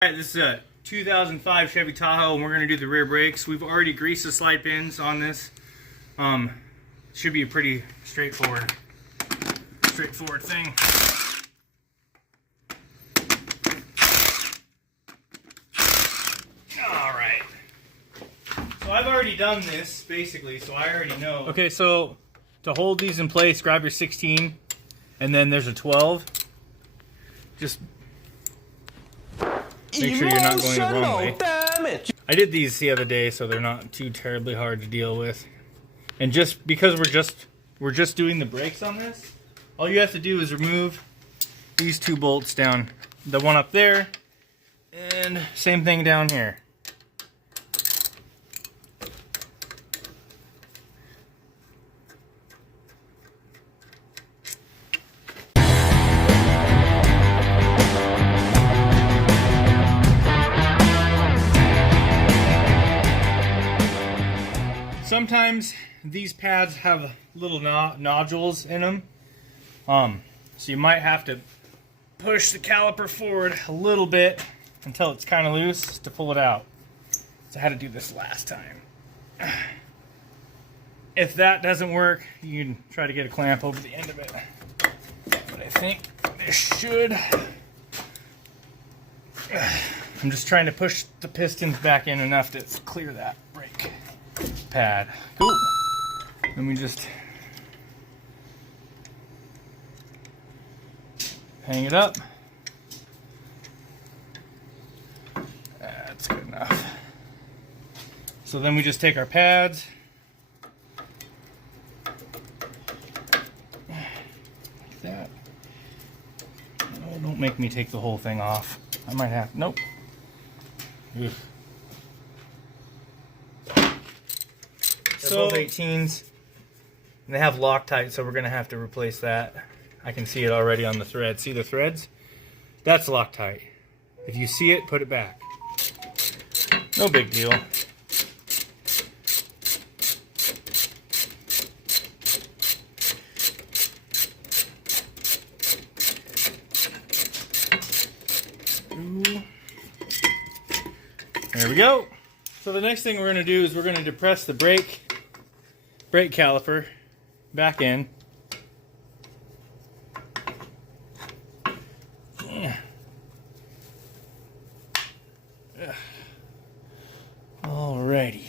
Alright, this is a 2005 Chevy Tahoe, and we're going to do the rear brakes. We've already greased the slide pins on this. Should be a pretty straightforward thing. Alright. So I've already done this, basically, so I already know. Okay, so to hold these in place, grab your 16, and then there's a 12. Just make sure you're not going the wrong way. Damage. I did these the other day, so they're not too terribly hard to deal with. And just because we're just doing the brakes on this, all you have to do is remove these two bolts down. The one up there, and same thing down here. Sometimes these pads have little nodules in them, so you might have to push the caliper forward a little bit until it's kind of loose to pull it out. So I had to do this last time. If that doesn't work, you can try to get a clamp over the end of it. But I think this should. I'm just trying to push the pistons back in enough to clear that brake pad. Cool. Let me just hang it up. That's good enough. So then we just take our pads, like that. Oh, don't make me take the whole thing off. I might have. Nope. Oof. So both 18s, and they have Loctite, so we're going to have to replace that. I can see it already on the thread. See the threads? That's Loctite. If you see it, put it back. No big deal. Ooh. There we go. So the next thing we're going to do is we're going to depress the brake caliper back in. Alrighty.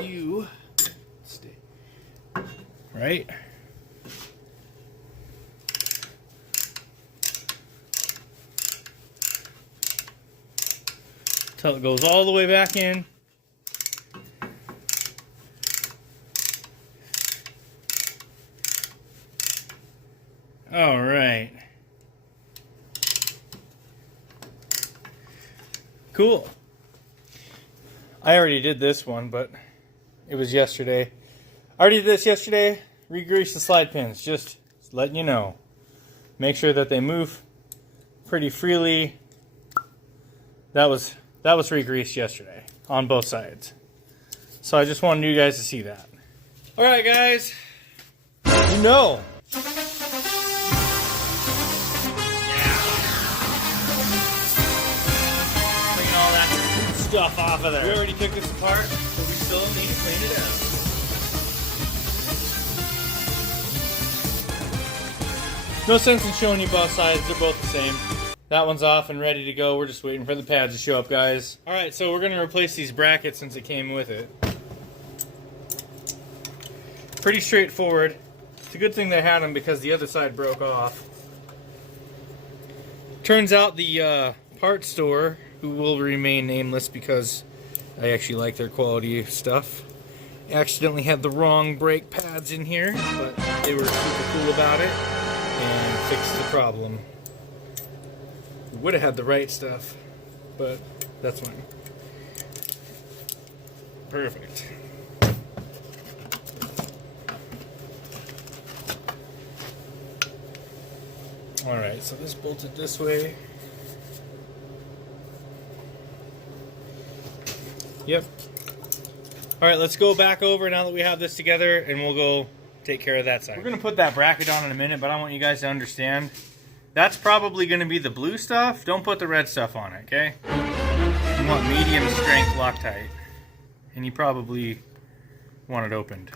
You stay right. Till it goes all the way back in. All right. Cool. I already did this one, but it was yesterday. I already did this yesterday. Re-grease the slide pins. Just letting you know. Make sure that they move pretty freely. That was re-greased yesterday on both sides. So I just wanted you guys to see that. All right, guys. You know. Stuff off of there. We already took this apart, but we still need to clean it out. No sense in showing you both sides, they're both the same. That one's off and ready to go. We're just waiting for the pads to show up, guys. Alright, so we're going to replace these brackets since it came with it. Pretty straightforward. It's a good thing they had them because the other side broke off. Turns out the parts store, who will remain nameless because I actually like their quality of stuff, accidentally had the wrong brake pads in here, but they were super cool about it and fixed the problem. We would have had the right stuff, but that's fine. Perfect. Alright, so this bolted this way. Yep. Alright, let's go back over now that we have this together, and we'll go take care of that side. We're going to put that bracket on in a minute, but I want you guys to understand That's probably going to be the blue stuff. Don't put the red stuff on it, okay? You want medium strength Loctite. And you probably want it opened.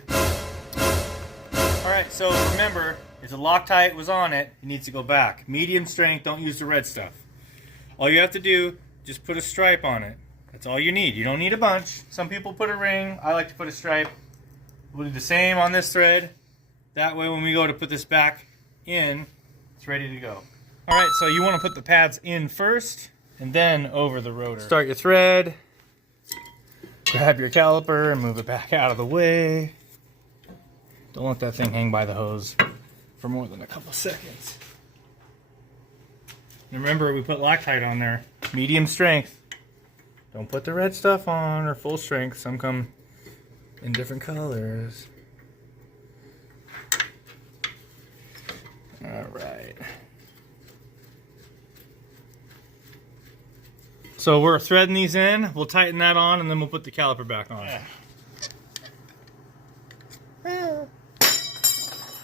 Alright, so remember, if the Loctite was on it, it needs to go back. Medium strength, don't use the red stuff. All you have to do, just put a stripe on it. That's all you need. You don't need a bunch. Some people put a ring. I like to put a stripe. We'll do the same on this thread. That way when we go to put this back in, it's ready to go. Alright, so you want to put the pads in first, and then over the rotor. Start your thread. Grab your caliper and move it back out of the way. Don't let that thing hang by the hose for more than a couple seconds. And remember, we put Loctite on there. Medium strength. Don't put the red stuff on or full strength. Some come in different colors. Alright. So we're threading these in. We'll tighten that on and then we'll put the caliper back on.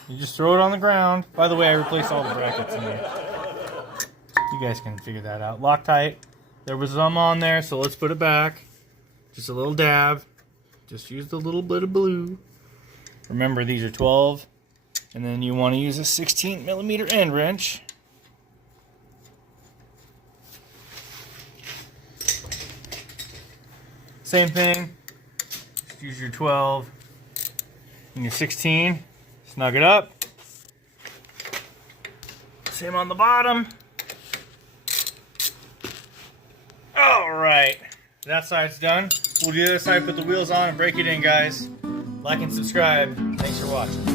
You just throw it on the ground. By the way, I replaced all the brackets in there. You guys can figure that out. Loctite. There was some on there, so let's put it back. Just a little dab. Just use the little bit of blue. Remember, these are 12. And then you want to use a 16mm end wrench. Same thing. Just use your 12 and your 16. Snug it up. Same on the bottom. Alright. That side's done. We'll do the other side, put the wheels on, and break it in, guys. Like and subscribe. Thanks for watching.